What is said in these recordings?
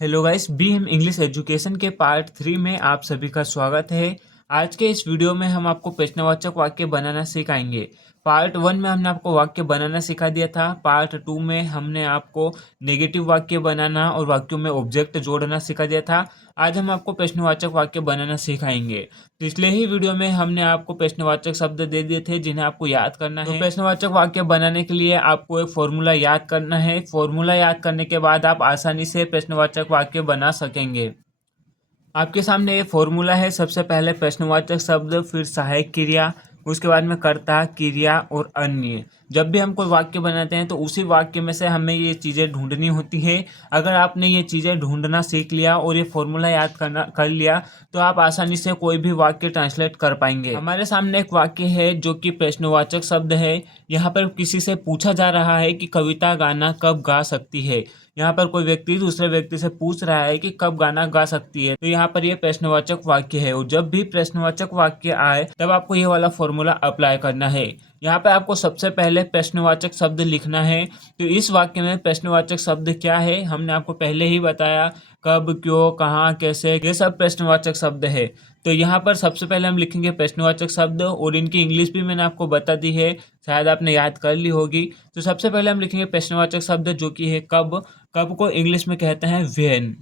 Hello guys, B हम English education के part 3 में आप सभी का स्वागत है। आज के इस वीडियो में हम आपको प्रश्नवाचक वाक्य बनाना सिखाएंगे। पार्ट 1 में हमने आपको वाक्य बनाना सिखा दिया था। पार्ट 2 में हमने आपको नेगेटिव वाक्य बनाना और वाक्यों में ऑब्जेक्ट जोड़ना सिखा दिया था। आज हम आपको प्रश्नवाचक वाक्य बनाना सिखाएंगे। पिछले ही वीडियो में हमने आपको प्रश्नवाचक शब्द दे दिए थे जिन्हें आपको याद करना है। तो प्रश्नवाचक वाक्य बनाने के लिए आपको एक फॉर्मूला याद करना है। फॉर्मूला याद करने के बाद आप आसानी से प्रश्नवाचक वाक्य बना सकेंगे। आपके सामने ये फॉर्मूला है। सबसे पहले प्रश्नवाचक शब्द, फिर सहायक क्रिया, उसके बाद में कर्ता, क्रिया और अन्य। जब भी हम कोई वाक्य बनाते हैं तो उसी वाक्य में से हमें ये चीज़ें ढूंढनी होती है। अगर आपने ये चीज़ें ढूंढना सीख लिया और ये फॉर्मूला याद कर लिया तो आप आसानी से कोई भी वाक्य ट्रांसलेट कर पाएंगे। हमारे सामने एक वाक्य है जो कि प्रश्नवाचक शब्द है। यहाँ पर किसी से पूछा जा रहा है कि कविता गाना कब गा सकती है। यहाँ पर कोई व्यक्ति दूसरे व्यक्ति से पूछ रहा है कि कब गाना गा सकती है, तो यहाँ पर ये प्रश्नवाचक वाक्य है। और जब भी प्रश्नवाचक वाक्य आए तब आपको ये वाला फॉर्मूला अप्लाई करना है। यहाँ पे आपको सबसे पहले प्रश्नवाचक शब्द लिखना है। तो इस वाक्य में प्रश्नवाचक शब्द क्या है हमने आपको पहले ही बताया। कब, क्यों, कहाँ, कैसे, ये सब प्रश्नवाचक शब्द है। तो यहाँ पर सबसे पहले हम लिखेंगे प्रश्नवाचक शब्द और इनकी इंग्लिश भी मैंने आपको बता दी है, शायद आपने याद कर ली होगी। तो सबसे पहले हम लिखेंगे प्रश्नवाचक शब्द जो कि है कब। कब को इंग्लिश में कहते हैं व्हेन।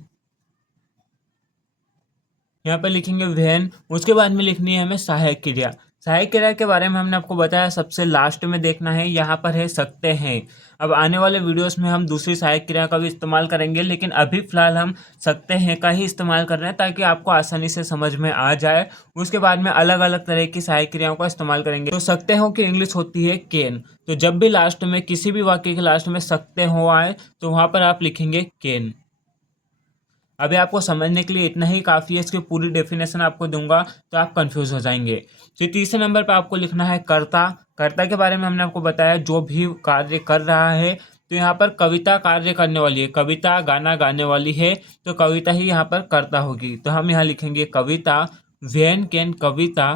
यहाँ पर लिखेंगे व्हेन। उसके बाद में लिखनी है हमें सहायक क्रिया। सहायक क्रिया के बारे में हमने आपको बताया, सबसे लास्ट में देखना है। यहाँ पर है सकते हैं। अब आने वाले वीडियोस में हम दूसरी सहायक क्रिया का भी इस्तेमाल करेंगे, लेकिन अभी फिलहाल हम सकते हैं का ही इस्तेमाल कर रहे हैं ताकि आपको आसानी से समझ में आ जाए। उसके बाद में अलग अलग तरह की सहायक क्रियाओं का इस्तेमाल करेंगे। तो सकते हो की इंग्लिश होती है कैन। तो जब भी लास्ट में किसी भी वाक्य के लास्ट में सकते हो आए तो वहाँ पर आप लिखेंगे कैन। अभी आपको समझने के लिए इतना ही काफ़ी है। इसकी पूरी डेफिनेशन आपको दूंगा तो आप कंफ्यूज हो जाएंगे। फिर तीसरे नंबर पर आपको लिखना है कर्ता। कर्ता के बारे में हमने आपको बताया जो भी कार्य कर रहा है। तो यहाँ पर कविता कार्य करने वाली है, कविता गाना गाने वाली है, तो कविता ही यहाँ पर कर्ता होगी। तो हम यहाँ लिखेंगे कविता, व्हेन कैन कविता।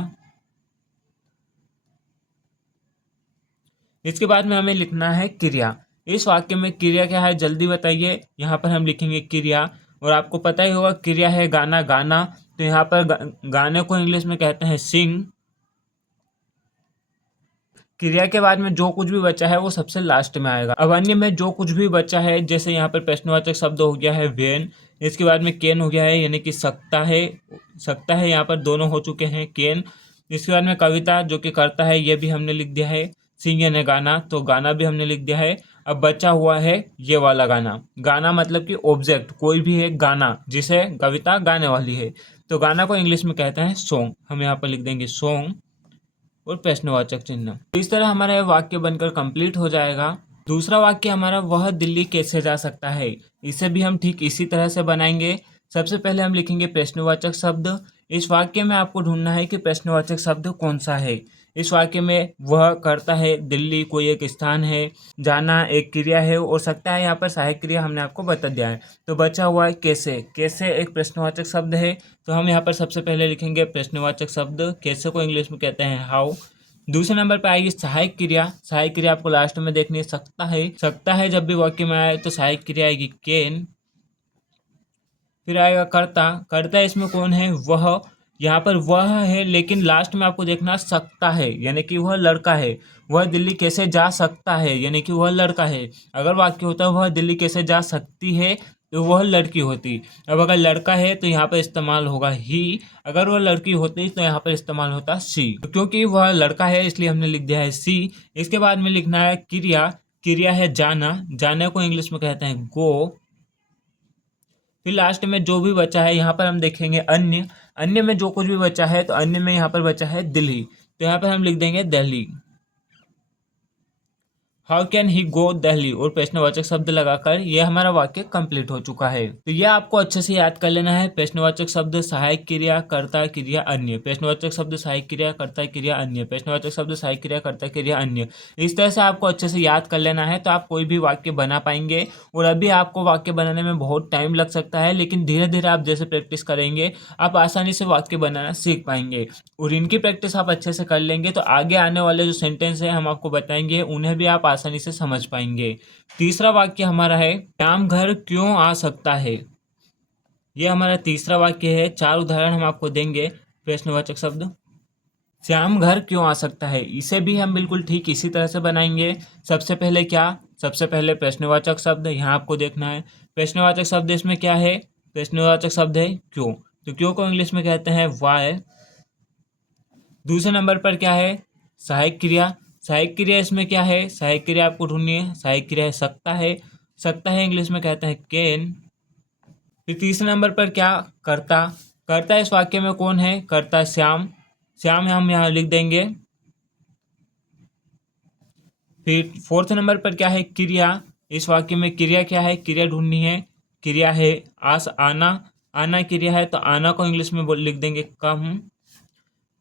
इसके बाद में हमें लिखना है क्रिया। इस वाक्य में क्रिया क्या है जल्दी बताइए। यहाँ पर हम लिखेंगे क्रिया। और आपको पता ही होगा क्रिया है गाना गाना। तो यहाँ पर गाने को इंग्लिश में कहते हैं सिंग। क्रिया के बाद में जो कुछ भी बचा है वो सबसे लास्ट में आएगा। अब अन्य में जो कुछ भी बचा है, जैसे यहाँ पर प्रश्नवाचक शब्द हो गया है व्हेन, इसके बाद में कैन हो गया है यानी कि सकता है। सकता है यहाँ पर दोनों हो चुके हैं कैन। इसके बाद में कविता जो कि करता है ये भी हमने लिख दिया है। सिंग यानी गाना, तो गाना भी हमने लिख दिया है। अब बचा हुआ है ये वाला गाना। गाना मतलब कि ऑब्जेक्ट, कोई भी एक गाना जिसे कविता गाने वाली है। तो गाना को इंग्लिश में कहते हैं सॉन्ग। हम यहाँ पर लिख देंगे सॉन्ग और प्रश्नवाचक चिन्ह। तो इस तरह हमारा यह वाक्य बनकर कंप्लीट हो जाएगा। दूसरा वाक्य हमारा, वह दिल्ली कैसे जा सकता है। इसे भी हम ठीक इसी तरह से बनाएंगे। सबसे पहले हम लिखेंगे प्रश्नवाचक शब्द। इस वाक्य में आपको ढूंढना है कि प्रश्नवाचक शब्द कौन सा है। इस वाक्य में वह करता है, दिल्ली कोई एक स्थान है, जाना एक क्रिया है, और सकता है यहाँ पर सहायक क्रिया हमने आपको बता दिया है। तो बचा हुआ है कैसे। कैसे एक प्रश्नवाचक शब्द है, तो हम यहाँ पर सबसे पहले लिखेंगे प्रश्नवाचक शब्द। कैसे को इंग्लिश में कहते हैं हाउ। दूसरे नंबर पर आएगी सहायक क्रिया। सहायक क्रिया आपको लास्ट में देखनी है सकता है। सकता है जब भी वाक्य में आए तो सहायक क्रिया आएगी कैन। फिर आएगा कर्ता। कर्ता इसमें कौन है, वह। यहाँ पर वह है लेकिन लास्ट में आपको देखना सकता है यानी कि वह लड़का है। वह दिल्ली कैसे जा सकता है यानी कि वह लड़का है। अगर वाक्य होता वह दिल्ली कैसे जा सकती है तो वह लड़की होती। अब अगर लड़का है तो यहाँ पर इस्तेमाल होगा ही। अगर वह लड़की होती तो यहाँ पर इस्तेमाल होता सी। तो क्योंकि वह लड़का है इसलिए हमने लिख दिया है सी। इसके बाद में लिखना है क्रिया। क्रिया है जाना। जाने को इंग्लिश में कहते हैं गो। फिर लास्ट में जो भी बचा है यहाँ पर हम देखेंगे अन्य। अन्य में जो कुछ भी बचा है तो अन्य में यहाँ पर बचा है दिल्ली, तो यहाँ पर हम लिख देंगे दिल्ली। हाउ कैन ही गो दिल्ली और प्रश्नवाचक शब्द लगाकर यह हमारा वाक्य कंप्लीट हो चुका है। तो यह आपको अच्छे से याद कर लेना है। प्रश्नवाचक शब्द, सहायक क्रिया, कर्ता, क्रिया, अन्य। प्रश्नवाचक शब्द, सहायक क्रिया, कर्ता, क्रिया, अन्य। प्रश्नवाचक शब्द, सहायक क्रिया, कर्ता, क्रिया, अन्य। इस तरह से आपको अच्छे से याद कर लेना है तो आप कोई भी वाक्य बना पाएंगे। और अभी आपको वाक्य बनाने में बहुत टाइम लग सकता है, लेकिन धीरे धीरे आप जैसे प्रैक्टिस करेंगे आप आसानी से वाक्य बनाना सीख पाएंगे। और इनकी प्रैक्टिस आप अच्छे से कर लेंगे तो आगे आने वाले जो सेंटेंस है हम आपको बताएंगे उन्हें भी आप आसानी से समझ पाएंगे। तीसरा वाक्य हमारा है, श्याम घर क्यों आ सकता है। ये हमारा तीसरा वाक्य है। 4 उदाहरण हम आपको देंगे प्रश्नवाचक शब्द। श्याम घर क्यों आ सकता है, इसे भी हम बिल्कुल ठीक इसी तरह से बनाएंगे। सबसे पहले क्या, सबसे पहले प्रश्नवाचक शब्द यहाँ आपको देखना है। प्रश्नवाचक शब्द इसमें क्या है, प्रश्नवाचक शब्द है क्यों, तो क्यों को इंग्लिश में कहते हैं वाई। दूसरे नंबर पर क्या है, सहायक क्रिया। सहायक क्रिया इसमें क्या है, सहायक क्रिया आपको ढूंढनी है। सहायक क्रिया है सकता है, सकता है इंग्लिश में कहते हैं कैन। फिर तीसरे नंबर पर क्या, कर्ता। कर्ता इस वाक्य में कौन है, कर्ता श्याम। श्याम हम यहाँ लिख देंगे। फिर फोर्थ नंबर पर क्या है, क्रिया। इस वाक्य में क्रिया क्या है, क्रिया ढूंढनी है। क्रिया है आना, आना क्रिया है, तो आना को इंग्लिश में लिख देंगे कम।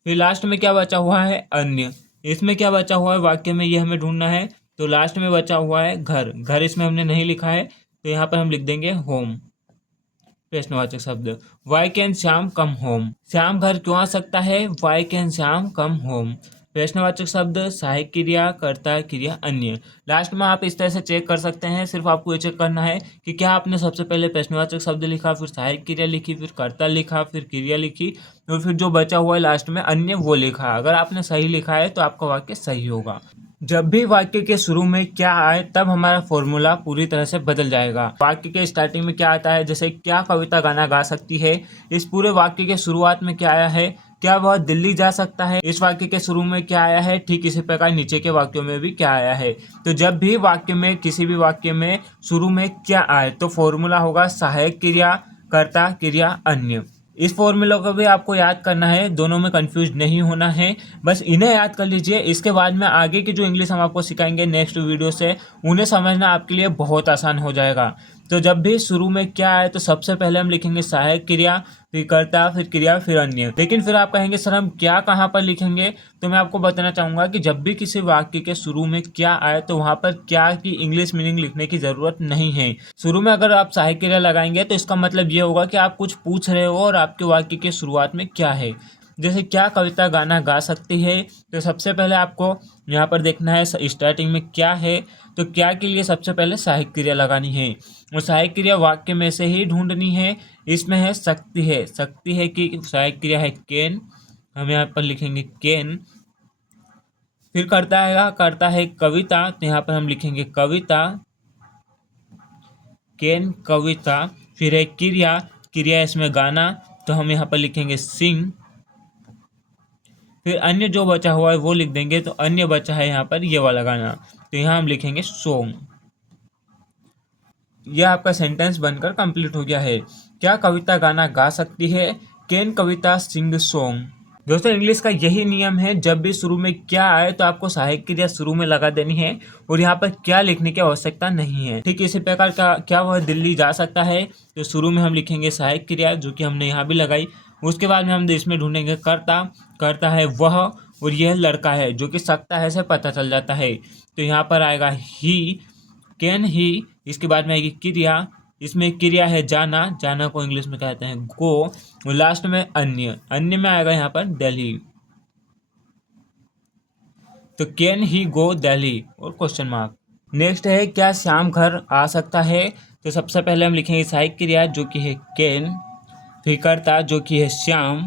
फिर लास्ट में क्या बचा हुआ है, अन्य। इसमें क्या बचा हुआ है वाक्य में, ये हमें ढूंढना है। तो लास्ट में बचा हुआ है घर। घर इसमें हमने नहीं लिखा है, तो यहाँ पर हम लिख देंगे होम, प्रश्नवाचक शब्द। Why can Shyam come home, Shyam घर क्यों आ सकता है, why can Shyam come home. प्रश्नवाचक शब्द, सहायक क्रिया, कर्ता क्रिया, अन्य। लास्ट में आप इस तरह से चेक कर सकते हैं। सिर्फ आपको ये चेक करना है कि क्या आपने सबसे पहले प्रश्नवाचक शब्द लिखा, फिर सहायक क्रिया लिखी, फिर कर्ता लिखा, फिर क्रिया लिखी, और फिर जो बचा हुआ है लास्ट में अन्य वो लिखा। अगर आपने सही लिखा है तो आपका वाक्य सही होगा। जब भी वाक्य के शुरू में क्या आए तब हमारा फॉर्मूला पूरी तरह से बदल जाएगा। वाक्य के स्टार्टिंग में क्या आता है, जैसे क्या कविता गाना गा सकती है, इस पूरे वाक्य के शुरुआत में क्या आया है, क्या वह दिल्ली जा सकता है, इस वाक्य के शुरू में क्या आया है, ठीक इसी प्रकार नीचे के वाक्यों में भी क्या आया है। तो जब भी वाक्य में, किसी भी वाक्य में शुरू में क्या आए तो फॉर्मूला होगा सहायक क्रिया, कर्ता क्रिया, अन्य। इस फॉर्मूला को भी आपको याद करना है, दोनों में कंफ्यूज नहीं होना है, बस इन्हें याद कर लीजिए। इसके बाद में आगे की जो इंग्लिश हम आपको सिखाएंगे नेक्स्ट वीडियो से, उन्हें समझना आपके लिए बहुत आसान हो जाएगा। तो जब भी शुरू में क्या आए तो सबसे पहले हम लिखेंगे सहायक क्रिया, फिर कर्ता, फिर क्रिया, फिर अन्य। लेकिन फिर आप कहेंगे सर हम क्या कहाँ पर लिखेंगे, तो मैं आपको बताना चाहूँगा कि जब भी किसी वाक्य के शुरू में क्या आए तो वहाँ पर क्या की इंग्लिश मीनिंग लिखने की ज़रूरत नहीं है। शुरू में अगर आप सहायक क्रिया लगाएंगे तो इसका मतलब ये होगा कि आप कुछ पूछ रहे हो और आपके वाक्य के शुरुआत में क्या है। जैसे क्या कविता गाना गा सकती है, तो सबसे पहले आपको यहाँ पर देखना है स्टार्टिंग में क्या है, तो क्या के लिए सबसे पहले सहायक क्रिया लगानी है, और सहायक क्रिया वाक्य में से ही ढूंढनी है। इसमें है शक्ति, है शक्ति है कि सहायक क्रिया है कैन, हम यहाँ पर लिखेंगे कैन। फिर करता आएगा, करता है कविता, तो यहाँ पर हम लिखेंगे कविता, कैन कविता। फिर है क्रिया, क्रिया इसमें गाना, तो हम यहाँ पर लिखेंगे सिंग। फिर अन्य जो बचा हुआ है वो लिख देंगे, तो अन्य बचा है यहाँ पर ये वाला गाना, तो यहाँ हम लिखेंगे सॉन्ग। यह आपका सेंटेंस बनकर कंप्लीट हो गया है। क्या कविता गाना गा सकती है, कैन कविता सिंग सॉन्ग। दोस्तों इंग्लिश का यही नियम है, जब भी शुरू में क्या आए तो आपको सहायक क्रिया शुरू में लगा देनी है और यहाँ पर क्या लिखने की आवश्यकता नहीं है। ठीक इसी प्रकार का क्या वह दिल्ली जा सकता है, तो शुरू में हम लिखेंगे सहायक क्रिया जो कि हमने यहाँ भी लगाई। उसके बाद में हम इसमें ढूंढेंगे कर्ता, कर्ता है वह, और यह लड़का है जो कि सकता है से पता चल जाता है, तो यहाँ पर आएगा ही, कैन ही। इसके बाद में आएगी क्रिया, इसमें क्रिया है जाना, जाना को इंग्लिश में कहते हैं गो, और लास्ट में अन्य, अन्य में आएगा यहाँ पर दिल्ली, तो कैन ही गो दिल्ली और क्वेश्चन मार्क। नेक्स्ट है क्या श्याम घर आ सकता है, तो सबसे पहले हम लिखेंगे सहायक क्रिया जो कि है कैन, फिर कर्ता जो कि है श्याम,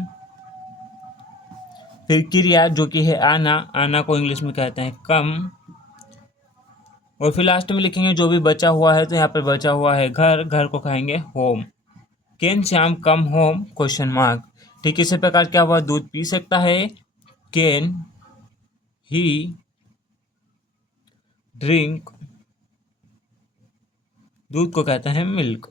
फिर क्रिया जो कि है आना, आना को इंग्लिश में कहते हैं कम, और फिर लास्ट में लिखेंगे जो भी बचा हुआ है, तो यहाँ पर बचा हुआ है घर, घर को कहेंगे home. Can Shyam come home, question mark. ठीक इसी प्रकार क्या वह दूध पी सकता है, कैन ही ड्रिंक, दूध को कहते हैं milk,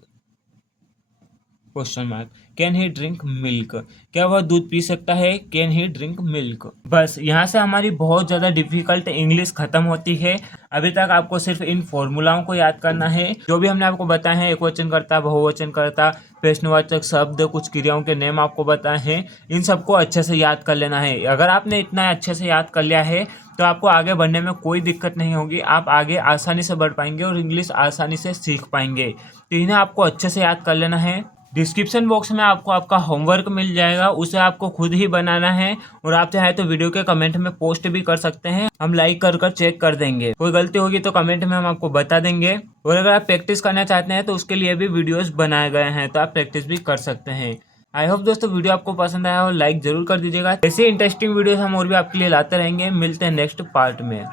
question mark. Can he drink milk, क्या वह दूध पी सकता है, कैन ही ड्रिंक मिल्क। बस यहाँ से हमारी बहुत ज़्यादा डिफिकल्ट इंग्लिश खत्म होती है। अभी तक आपको सिर्फ इन फॉर्मूलाओं को याद करना है, जो भी हमने आपको बताए हैं, एकवचन करता, बहुवचन करता, प्रश्नवाचक शब्द, कुछ क्रियाओं के नेम आपको बताए हैं, इन सबको अच्छे से याद कर लेना है। अगर आपने इतना अच्छे से याद कर लिया है तो आपको आगे बढ़ने में कोई दिक्कत नहीं होगी, आप आगे आसानी से बढ़ पाएंगे और इंग्लिश आसानी से सीख पाएंगे। तो इन्हें आपको अच्छे से याद कर लेना है। डिस्क्रिप्शन बॉक्स में आपको आपका होमवर्क मिल जाएगा, उसे आपको खुद ही बनाना है और आप चाहे तो वीडियो के कमेंट में पोस्ट भी कर सकते हैं, हम लाइक कर कर चेक कर देंगे। कोई गलती होगी तो कमेंट में हम आपको बता देंगे। और अगर आप प्रैक्टिस करना चाहते हैं तो उसके लिए भी वीडियोस बनाए गए हैं, तो आप प्रैक्टिस भी कर सकते हैं। आई होप दोस्तों वीडियो आपको पसंद आया और लाइक जरूर कर दीजिएगा। ऐसे इंटरेस्टिंग वीडियोस हम और भी आपके लिए लाते रहेंगे। मिलते हैं नेक्स्ट पार्ट में।